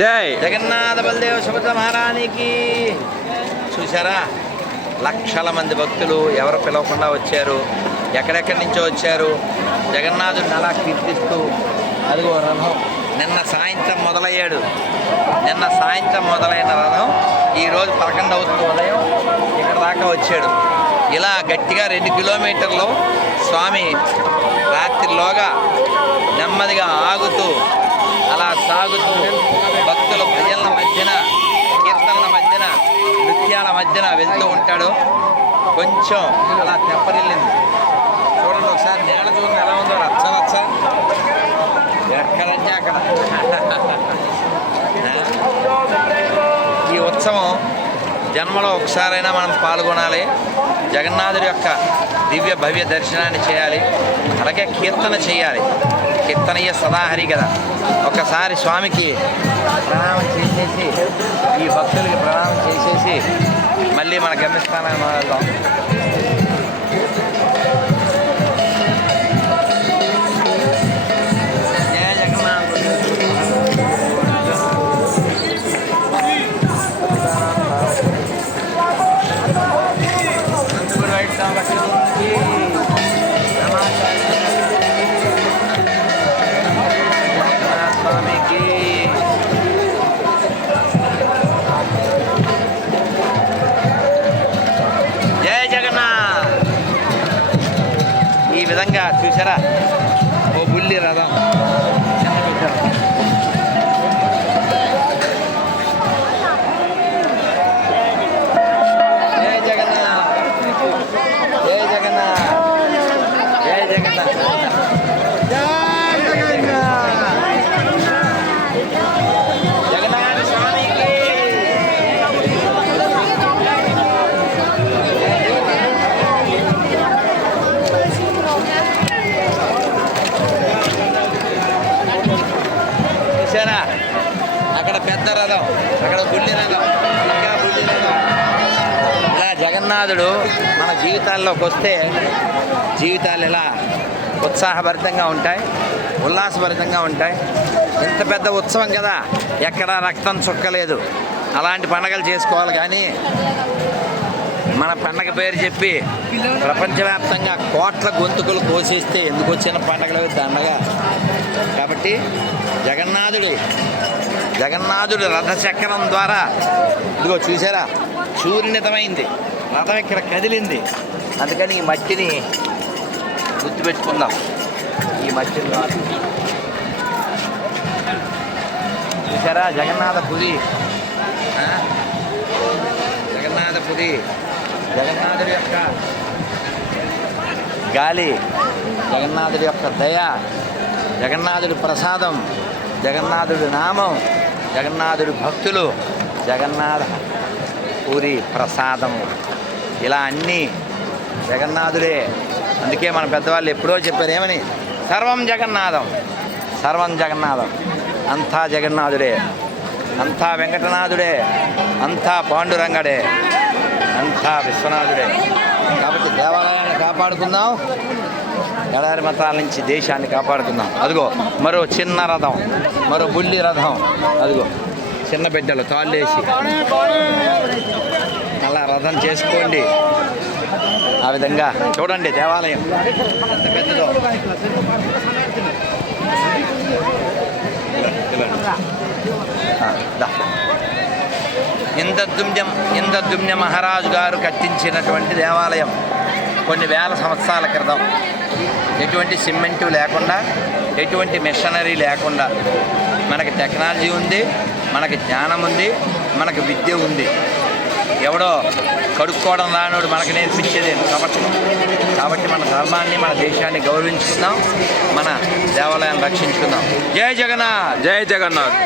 జై. జగన్నాథ బలదేవ సుభద్ర మహారాణికి చూసారా లక్షల మంది భక్తులు ఎవరు పిలవకుండా వచ్చారు? ఎక్కడెక్కడి నుంచో వచ్చారు? జగన్నాథుడిని అలా కీర్తిస్తూ అదిగో రథం నిన్న సాయంత్రం మొదలయ్యాడు. నిన్న సాయంత్రం మొదలైన రథం ఈరోజు పదకొండు అవుతుంది ఉదయం ఇక్కడ దాకా వచ్చాడు. ఇలా గట్టిగా రెండు కిలోమీటర్లు స్వామి రాత్రిలోగా నెమ్మదిగా ఆగుతూ అలా సాగుతూ భక్తుల ప్రజల మధ్యన కీర్తనల మధ్యన నృత్యాల మధ్యన వెళ్తూ ఉంటాడు. కొంచెం అలా తెప్పరిల్లింది. చూడండి ఒకసారి నేల చూడండి ఎలా ఉందో రచ్చ రచ్చ. ఎక్కడంటే అక్కడ. ఈ ఉత్సవం జన్మలో ఒకసారైనా మనం పాల్గొనాలి. జగన్నాథుడి యొక్క దివ్య భవ్య దర్శనాన్ని చేయాలి. అలాగే కీర్తన చేయాలి. కీర్తనయ్య సదాహరి కదా. ఒకసారి స్వామికి ప్రణామం చేసేసి ఈ భక్తులకి ప్రణామం చేసేసి మళ్ళీ మన గమ్యస్థానాన్ని వెళ్దాం ఈ అక్కడ పెద్ద రథం. అక్కడ బుల్లి రథం. ఇంకా బుల్లి రథం. ఇలా జగన్నాథుడు మన జీవితాల్లోకి వస్తే జీవితాలు ఇలా ఉత్సాహభరితంగా ఉంటాయి ఉల్లాసభరితంగా ఉంటాయి. ఇంత పెద్ద ఉత్సవం కదా ఎక్కడా రక్తం చుక్కలేదు. అలాంటి పండగలు చేసుకోవాలి కానీ మన పండగ పేరు చెప్పి ప్రపంచవ్యాప్తంగా కోట్ల గొంతుకులు కోసేస్తే ఎందుకు వచ్చిన పండగలు దండగా? కాబట్టి జగన్నాథుడి జగన్నాథుడి రథచక్రం ద్వారా ఇదిగో చూసారా? సూర్యనితమైంది రథం ఇక్కడ కదిలింది. అందుకని ఈ మట్టిని గుర్తుపెట్టుకుందాం. ఈ మట్టిని చూసారా? జగన్నాథ పురి జగన్నాథపురి జగన్నాథుడి యొక్క గాలి జగన్నాథుడి యొక్క దయ జగన్నాథుడి ప్రసాదం జగన్నాథుడి నామం జగన్నాథుడి భక్తులు జగన్నాథ పూరి ప్రసాదం. ఇలా అన్నీ జగన్నాథుడే. అందుకే మన పెద్దవాళ్ళు ఎప్పుడో చెప్పారు ఏమని? సర్వం జగన్నాథం. సర్వం జగన్నాథం. అంతా జగన్నాథుడే. అంతా వెంకటనాథుడే. అంతా పాండురంగడే. అంతా విశ్వనాథుడే. కాబట్టి దేవాలయాన్ని కాపాడుకుందాం. ఎడారి మతాల నుంచి దేశాన్ని కాపాడుకుందాం. అదిగో మరో చిన్న రథం మరో బుల్లి రథం. అదిగో చిన్న బిడ్డలు తాళ్ళేసి. అలా రథం చేసుకోండి. ఆ విధంగా చూడండి దేవాలయం. ఎంత పెద్దదో ఆ, దా. ఇంద్రదుమ్యం ఇంద్రదుమ్య మహారాజు గారు కట్టించినటువంటి దేవాలయం కొన్ని వేల సంవత్సరాల క్రితం. ఎటువంటి సిమెంటు లేకుండా ఎటువంటి మిషనరీ లేకుండా మనకి టెక్నాలజీ ఉంది మనకి జ్ఞానం ఉంది మనకి విద్య ఉంది. ఎవడో కడుక్కోవడం రానోడు మనకు నేర్పించేది కాబట్టి కాబట్టి మన ధర్మాన్ని మన దేశాన్ని గౌరవించుకుందాం మన దేవాలయాన్ని రక్షించుకుందాం. జై జగన్నాథ్! జై జగన్నాథ్!